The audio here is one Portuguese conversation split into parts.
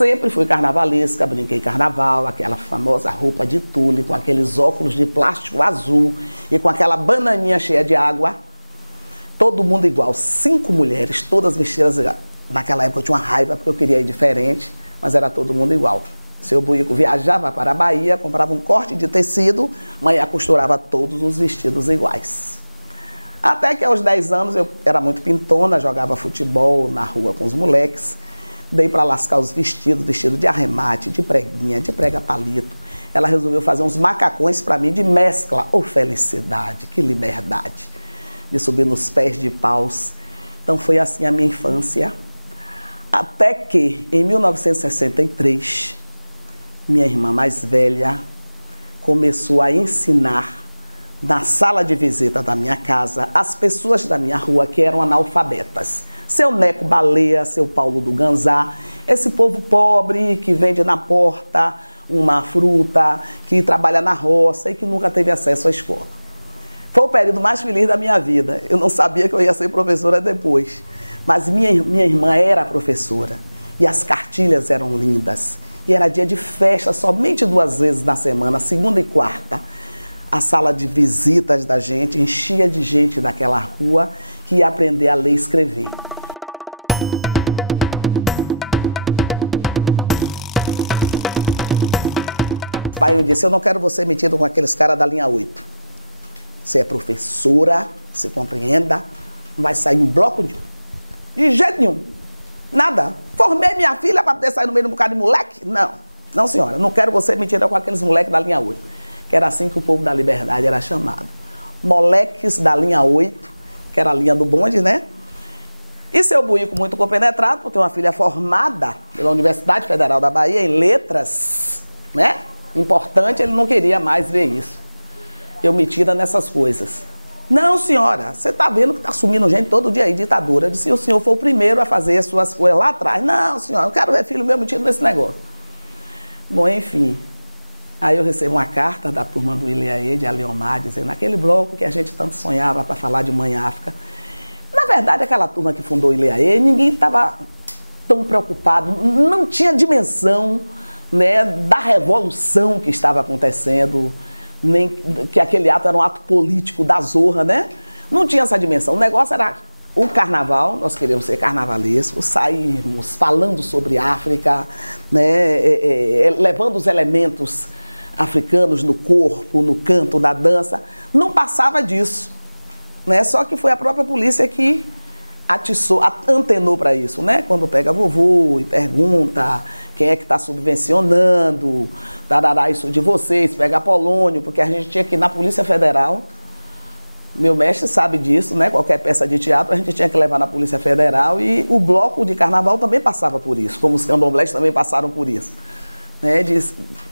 sempre fui carnavalesca, brinquei carnaval, aquela famosa roupa de tule, com aqueles óculos de plástico azul e com aquela bananinha cheia de água. Todo mundo igual, 5 mulheres, todas vestidas igual. Naquela época eu tinha uma raiva porque eu queria ir diferente, mas era todo mundo igual. Seu Buico viajava para a Bahia, comprava um corte de tecido, mãe costurava todos os vestidos iguais. Até que aos 10 anos eu era muito pintona, jogava futebol na rua com os moleques. Dei para lascar os vestidos, vestido de arremate, de preguinha, de prega-palito. Ela resolveu fazer uns macacões para mim de mescla. Oh, felicidade, que liberdade de subir nos pés de paus. Então foi assim a minha infância. Até que, em 1963, minha irmã mais velha começou a ensinar na sala de visita da minha casa as pessoas da minha rua que eram analfabetas. Seu Neco Baleia, seu Paulo do Ganzá, esse povo pobre que vende na porta uma fruta, que trabalha na roça e que nunca teve acesso à escola. Foi o período mais feliz da minha vida. Eu não sabia que eu ia ser professora depois. Mas minha irmã era professora e as cartilhas eram lindas. E era dia de festa, somente 2 vezes na semana, segunda e quarta. A sala de visitas da gente enchia de gente daquela rua que ia aprender a ler e escrever. Pai, eu disse, eu não quero você metido com aqueles caras da linha 8. Você é professora, você compreenda, não vai sair um bloco nenhum. De jeito nenhum. Nada. Formei minha filha para poder sair no meio de um bocado de moleque? Não. Não, senhora. Não quero você metida com aqueles moleques da linha 8. Que era assim que o povo da Liberdade era chamado. Moleques da linha 8, que era a linha do bonde, né? E seu Buico, muito compenetrado, por ter uma filha formada pela Universidade Federal da Bahia em letras, né? Importante, ele não queria mais ver isso. Eu metida nessas coisas. Não, senhora, você está vendo que está sumindo gente todo dia aí, ditadura. Eu disse, se o senhor for o primeiro a fazer as suas coisas lá atrás. Não, senhora, eu quero ver filho meu metido nesse negócio. Bom, enfim. Aí eu recebo uma carta da turma do Ilhaê, de Aleomar, dizendo, aquele bloco que a gente tanto sonhava para falar de Mãe África. Na verdade, aquela turma que fundou o Ilhaê, ninguém estava tão preocupado, não tinha dimensão, né, da revolução que estava acontecendo, nem que aquele ato era um ato político da zorra, né? Não tinha essa dimensão. O negócio era o carnaval, nós queríamos ser carnavalescos, sairmos falando sobre África, né, levando os elementos africanos no corpo, no canto, na dança. Não passava disso, né? Só que foi a própria polícia que atiçou, antenou para isso, né? Quando pega vovô e pergunta quem é que está subvencionando, tarará, isso de vocês, pega Apolônio, porque a gente tinha que ir na Polícia Federal. Meu mestre sabe disso, né? Qualquer peça de teatro a gente tinha que levar na Polícia Federal e o bloco de carnaval também passava por isso, como os candomblés também passaram por isso, né? De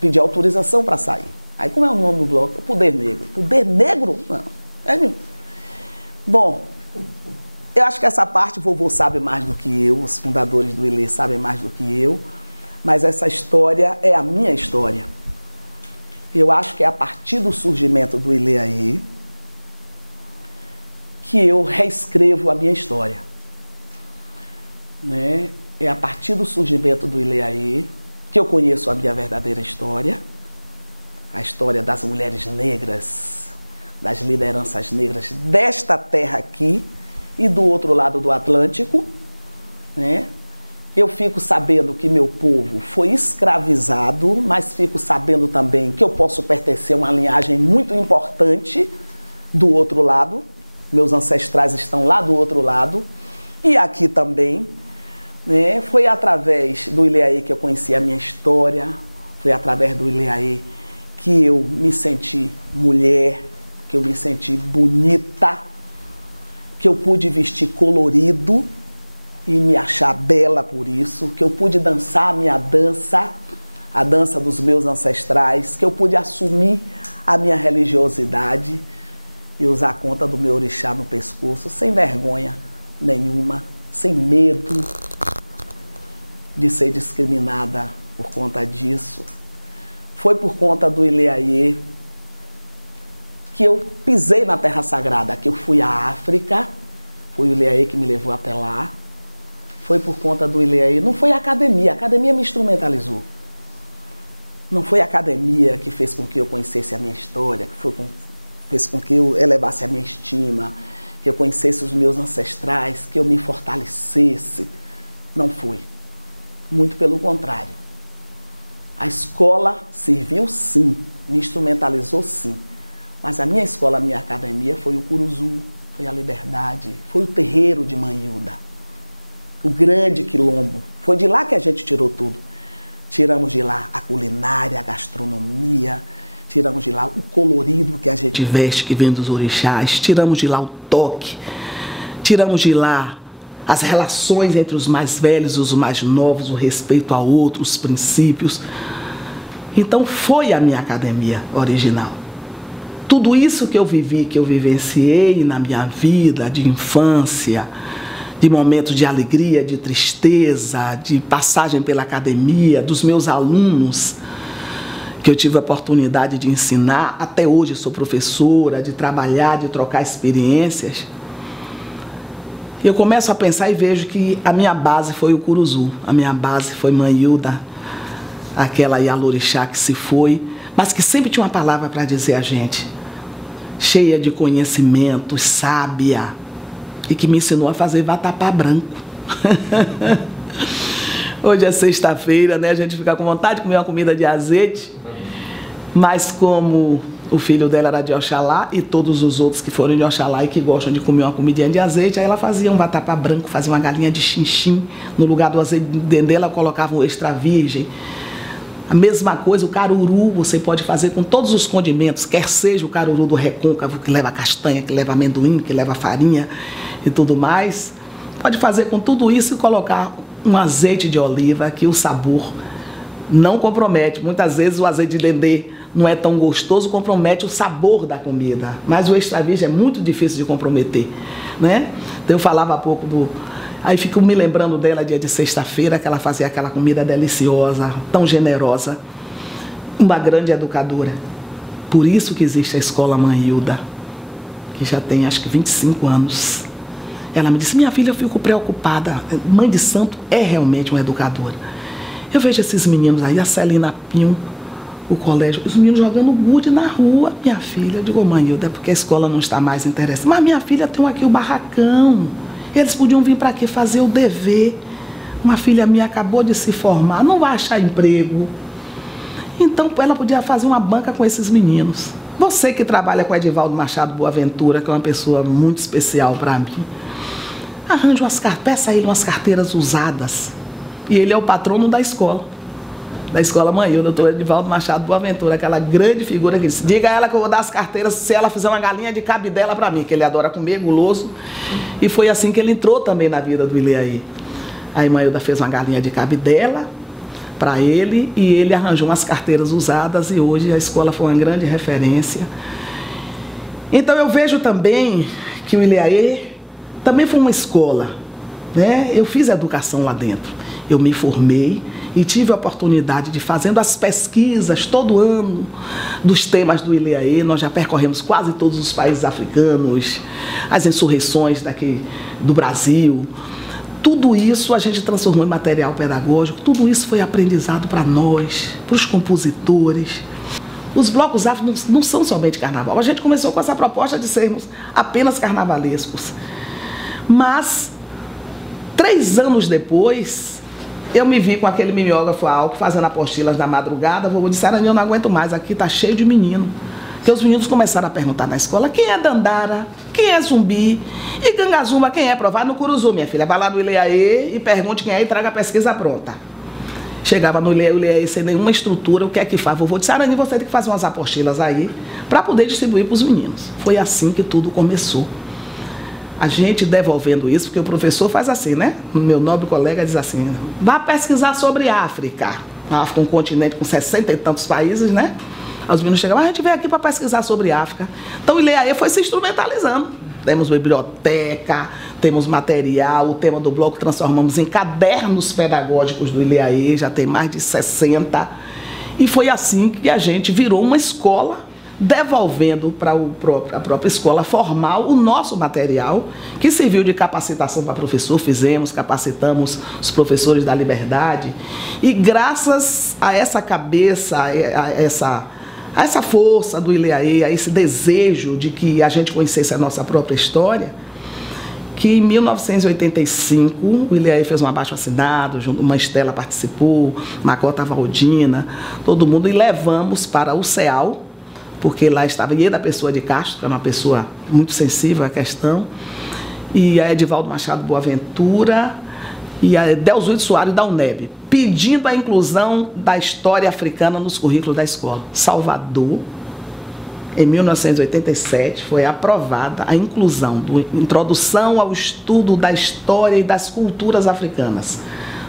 pedir autorização para sair. Aí como é o nome do bloco? Poder Negro. Poder Negro? Não. Bom, eu acho que essa parte o vovô sabe mais do que eu, os fundadores do Ilê sabem mais do que eu, mas essa história é a minha história. Eu acho que é a partir do surgimento do Ilê que eu reescrevo a minha história, né? É a partir do surgimento do Ilê que eu conheço a minha verdadeira história, a história das mulheres negras, das lideranças negras desta terra aqui e do outro lado do Atlântico, né? Eu fico sabendo que meu povo foi escravizado, mas fico sabendo também que eu posso pertencer a uma linhagem muito importante do outro lado. Meus ancestrais estão lá do outro lado e aqui também, né? Foi através do Ilê que eu conheci a minha história, foi através do Ilê que eu me senti mulher, que eu me senti bonita, que eu pude vestir colorido e me achar bela por isso, que eu pude dançar a minha dança, a dança dos meus ancestrais, que eu pude assumir a minha religiosidade e usar a conta do meu orixá no pescoço, sem vergonha nenhuma, sem medo de ser discriminada por conta disso. Foi por conta do Ilê que eu pisei na Terra Sagrada, que eu fui à África, foi o Ilê que me levou até lá. foi por conta do Ileaê. Não foi a academia me instrumentalizou. Não foi a academia que fez com que eu conhecesse a minha história, que fez com que eu elevasse a minha estima, que eu conhecesse os meus ancestrais, que eu me fortalecesse. Não foi. Muito pelo contrário. A escola serviu sim, me instrumentalizou sim. Mas a minha escola, a minha academia foi o Curuzu, foi a Liberdade, foi o terreiro de Manhilda, o grande quilombo. Foi de lá que a gente tirou tudo. Tiramos de lá a culinária, a gastronomia, tiramos de lá o colorido que a gente veste, que vem dos orixás, tiramos de lá o toque, tiramos de lá as relações entre os mais velhos e os mais novos, o respeito a outros, os princípios. Então foi a minha academia original. Tudo isso que eu vivi, que eu vivenciei na minha vida de infância, de momentos de alegria, de tristeza, de passagem pela academia, dos meus alunos, que eu tive a oportunidade de ensinar, até hoje sou professora, de trabalhar, de trocar experiências. E eu começo a pensar e vejo que a minha base foi o Curuzu, a minha base foi Manhilda, aquela Yalorixá que se foi, mas que sempre tinha uma palavra para dizer a gente, cheia de conhecimento, sábia, e que me ensinou a fazer vatapá branco. Hoje é sexta-feira, né? A gente fica com vontade de comer uma comida de azeite, mas como o filho dela era de Oxalá e todos os outros que foram de Oxalá e que gostam de comer uma comidinha de azeite, aí ela fazia um vatapá branco, fazia uma galinha de xinxim, no lugar do azeite de dendê ela colocava um extra virgem. A mesma coisa, o caruru, você pode fazer com todos os condimentos, quer seja o caruru do recôncavo, que leva castanha, que leva amendoim, que leva farinha e tudo mais. Pode fazer com tudo isso e colocar um azeite de oliva, que o sabor não compromete. Muitas vezes o azeite de dendê não é tão gostoso, compromete o sabor da comida. Mas o extra virgem é muito difícil de comprometer, né? Então eu falava há pouco do... Aí fico me lembrando dela dia de sexta-feira, que ela fazia aquela comida deliciosa, tão generosa. Uma grande educadora. Por isso que existe a Escola Manhilda, que já tem acho que 25 anos. Ela me disse, minha filha, eu fico preocupada. Mãe de santo é realmente uma educadora. Eu vejo esses meninos aí, a Celina Pinho, o colégio, os meninos jogando gude na rua. Minha filha, eu digo, Manhilda, é porque a escola não está mais interessada. Mas minha filha tem aqui o barracão. Eles podiam vir para aqui fazer o dever. Uma filha minha acabou de se formar, não vai achar emprego. Então ela podia fazer uma banca com esses meninos. Você que trabalha com Edivaldo Machado Boaventura, que é uma pessoa muito especial para mim, arranje peça a ele umas carteiras usadas. E ele é o patrono da escola Manhilda, o doutor Edivaldo Machado Boaventura, aquela grande figura que disse, diga a ela que eu vou dar as carteiras se ela fizer uma galinha de cabidela para mim, que ele adora comer, guloso. E foi assim que ele entrou também na vida do Ileaê. Aí Manhilda fez uma galinha de cabidela para ele e ele arranjou umas carteiras usadas e hoje a escola foi uma grande referência. Então eu vejo também que o Ileaê também foi uma escola, né? Eu fiz educação lá dentro, eu me formei e tive a oportunidade de, fazendo as pesquisas todo ano dos temas do Ileaê, nós já percorremos quase todos os países africanos, as insurreições daqui do Brasil. Tudo isso a gente transformou em material pedagógico, tudo isso foi aprendizado para nós, para os compositores. Os blocos afro não são somente carnaval, a gente começou com essa proposta de sermos apenas carnavalescos. Mas, 3 anos depois, eu me vi com aquele mimeógrafo alto, fazendo apostilas na madrugada, vou dizer, eu não aguento mais, aqui tá cheio de menino. Porque os meninos começaram a perguntar na escola, quem é Dandara, quem é Zumbi, e Gangazumba, quem é? Provar no Curuzu, minha filha, vai lá no Ileaê e pergunte quem é e traga a pesquisa pronta. Chegava no Ileaê sem nenhuma estrutura, o que é que faz? Vovô disse, Arani, você tem que fazer umas apostilas aí, para poder distribuir para os meninos. Foi assim que tudo começou. A gente devolvendo isso, porque o professor faz assim, né? O meu nobre colega diz assim, vá pesquisar sobre África. A África é um continente com 60 e tantos países, né? Aí os meninos chegam, a gente veio aqui para pesquisar sobre África. Então o Ileaê foi se instrumentalizando. Temos biblioteca, temos material, o tema do bloco transformamos em cadernos pedagógicos do Ileaê, já tem mais de 60. E foi assim que a gente virou uma escola devolvendo para a própria escola formal o nosso material, que serviu de capacitação para professor, capacitamos os professores da Liberdade, e graças a essa cabeça, a essa força do Ileaê, a esse desejo de que a gente conhecesse a nossa própria história, que em 1985 o Ileaê fez um abaixo-assinado, uma Estela participou, Macota Valdina, todo mundo, e levamos para o CEAL, porque lá estava Ieda Pessoa de Castro, que é uma pessoa muito sensível à questão, e a Edivaldo Machado Boaventura e a Delzuíde Soares da UNEB, pedindo a inclusão da história africana nos currículos da escola. Salvador, em 1987, foi aprovada a inclusão, introdução ao estudo da história e das culturas africanas.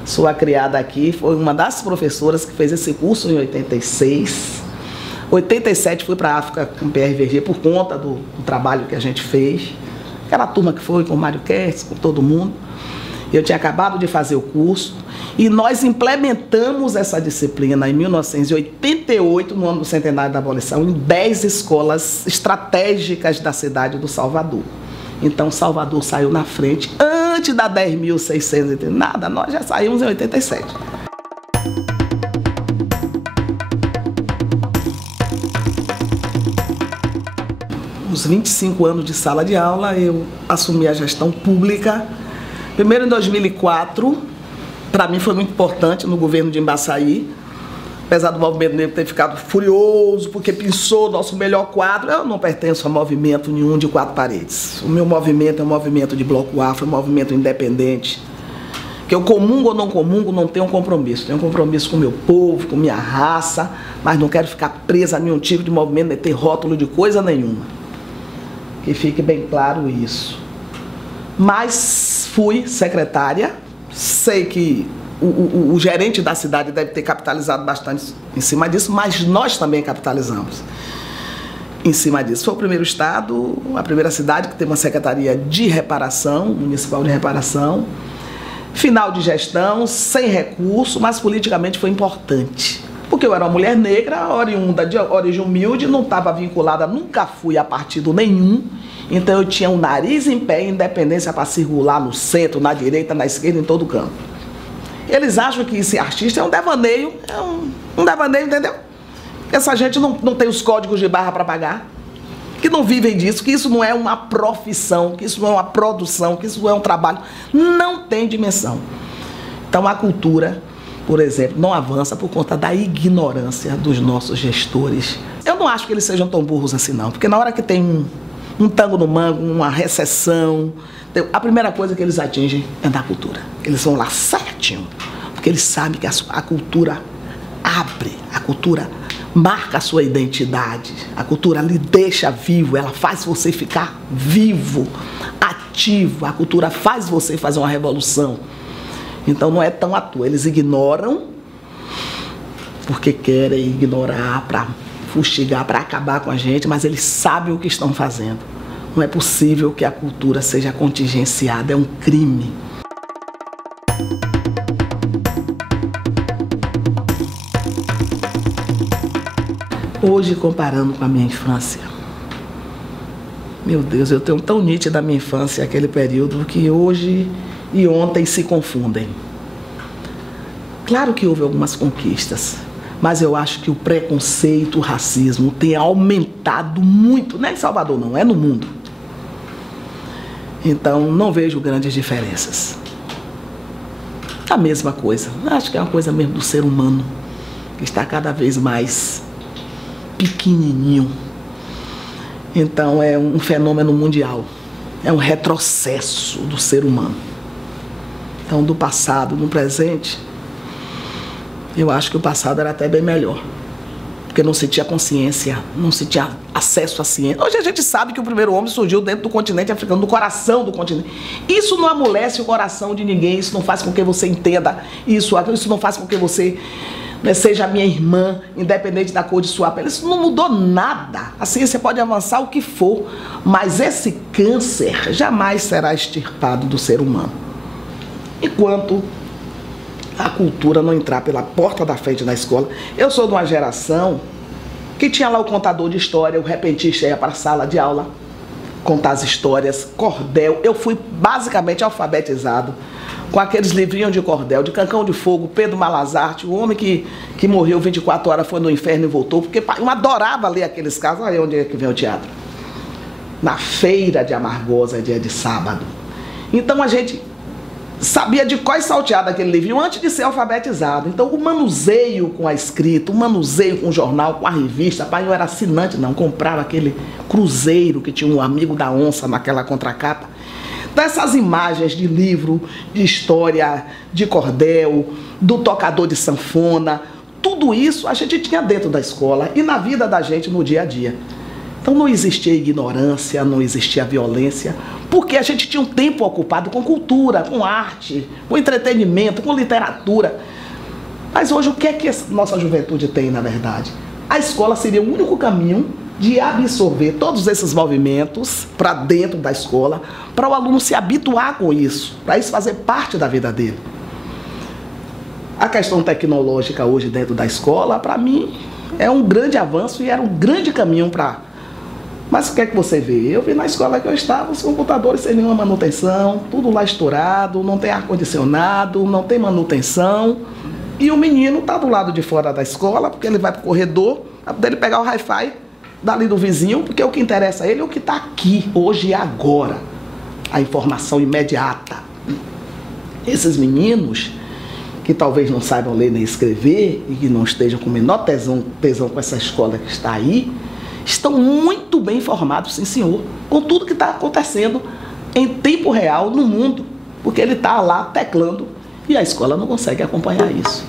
Sou a criada aqui, foi uma das professoras que fez esse curso em 86. 87 fui para a África com PRVG por conta do trabalho que a gente fez. Aquela turma que foi com o Mário Kertz, com todo mundo. Eu tinha acabado de fazer o curso e nós implementamos essa disciplina em 1988, no ano do centenário da abolição, em 10 escolas estratégicas da cidade do Salvador. Então, Salvador saiu na frente antes da 10.600, nada, nós já saímos em 87. Uns 25 anos de sala de aula, eu assumi a gestão pública. Primeiro em 2004, para mim foi muito importante no governo de Embaçaí, apesar do movimento negro ter ficado furioso, porque pensou nosso melhor quadro. Eu não pertenço a movimento nenhum de quatro paredes. O meu movimento é um movimento de bloco afro, um movimento independente. Que eu comungo ou não comungo, não tenho um compromisso. Tenho um compromisso com o meu povo, com minha raça, mas não quero ficar presa a nenhum tipo de movimento, nem ter rótulo de coisa nenhuma. Que fique bem claro isso. Mas fui secretária, sei que o gerente da cidade deve ter capitalizado bastante em cima disso, mas nós também capitalizamos em cima disso. Foi o primeiro estado, a primeira cidade que tem uma secretaria de reparação, municipal de reparação, final de gestão, sem recurso, mas politicamente foi importante. Porque eu era uma mulher negra, oriunda de origem humilde, não estava vinculada, nunca fui a partido nenhum. Então eu tinha um nariz em pé, independência para circular no centro, na direita, na esquerda, em todo canto. Eles acham que esse artista é um devaneio, entendeu? Essa gente não tem os códigos de barra para pagar, que não vivem disso, que isso não é uma profissão, que isso não é uma produção, que isso não é um trabalho. Não tem dimensão. Então a cultura, por exemplo, não avança por conta da ignorância dos nossos gestores. Eu não acho que eles sejam tão burros assim não, porque na hora que tem um tango no mango, uma recessão, a primeira coisa que eles atingem é da cultura. Eles vão lá certinho, porque eles sabem que a cultura abre, a cultura marca a sua identidade, a cultura lhe deixa vivo, ela faz você ficar vivo, ativo, a cultura faz você fazer uma revolução. Então não é tão à toa, eles ignoram porque querem ignorar para fustigar, para acabar com a gente, mas eles sabem o que estão fazendo. Não é possível que a cultura seja contingenciada, é um crime. Hoje, comparando com a minha infância, meu Deus, eu tenho tão nítida a minha infância, aquele período, que hoje e ontem se confundem. Claro que houve algumas conquistas, mas eu acho que o preconceito, o racismo tem aumentado muito, não é em Salvador não, é no mundo. Então não vejo grandes diferenças. A mesma coisa, acho que é uma coisa mesmo do ser humano, que está cada vez mais pequenininho. Então é um fenômeno mundial, é um retrocesso do ser humano. Então do passado, no presente, eu acho que o passado era até bem melhor, porque não se tinha consciência, não se tinha acesso à ciência. Hoje a gente sabe que o primeiro homem surgiu dentro do continente africano, do coração do continente. Isso não amolece o coração de ninguém, isso não faz com que você entenda isso não faz com que você seja minha irmã, independente da cor de sua pele. Isso não mudou nada. A ciência pode avançar o que for, mas esse câncer jamais será extirpado do ser humano enquanto a cultura não entrar pela porta da frente da escola. Eu sou de uma geração que tinha lá o contador de história, o repentista ia para a sala de aula contar as histórias, cordel. Eu fui basicamente alfabetizado com aqueles livrinhos de cordel, de Cancão de Fogo, Pedro Malazarte, o homem que morreu 24 horas, foi no inferno e voltou, porque eu adorava ler aqueles casos. Olha onde é que vem o teatro. Na feira de Amargosa, dia de sábado. Então a gente sabia de qual salteado aquele livrinho antes de ser alfabetizado. Então o manuseio com a escrita, o manuseio com o jornal, com a revista. Pai, eu era assinante, não, comprava aquele Cruzeiro que tinha um amigo da onça naquela contracapa. Então essas imagens de livro, de história, de cordel, do tocador de sanfona, tudo isso a gente tinha dentro da escola e na vida da gente no dia a dia. Então não existia ignorância, não existia violência, porque a gente tinha um tempo ocupado com cultura, com arte, com entretenimento, com literatura. Mas hoje o que é que a nossa juventude tem, na verdade? A escola seria o único caminho de absorver todos esses movimentos para dentro da escola, para o aluno se habituar com isso, para isso fazer parte da vida dele. A questão tecnológica hoje dentro da escola, para mim, é um grande avanço e era um grande caminho para... Mas o que é que você vê? Eu vi na escola que eu estava, os computadores sem nenhuma manutenção, tudo lá estourado, não tem ar-condicionado, não tem manutenção. E o menino está do lado de fora da escola, porque ele vai para o corredor, para poder ele pegar o Wi-Fi dali do vizinho, porque o que interessa a ele é o que está aqui, hoje e agora. A informação imediata. Esses meninos, que talvez não saibam ler nem escrever, e que não estejam com o menor tesão com essa escola que está aí, estão muito bem informados, sim senhor, com tudo que está acontecendo em tempo real no mundo, porque ele está lá teclando e a escola não consegue acompanhar isso.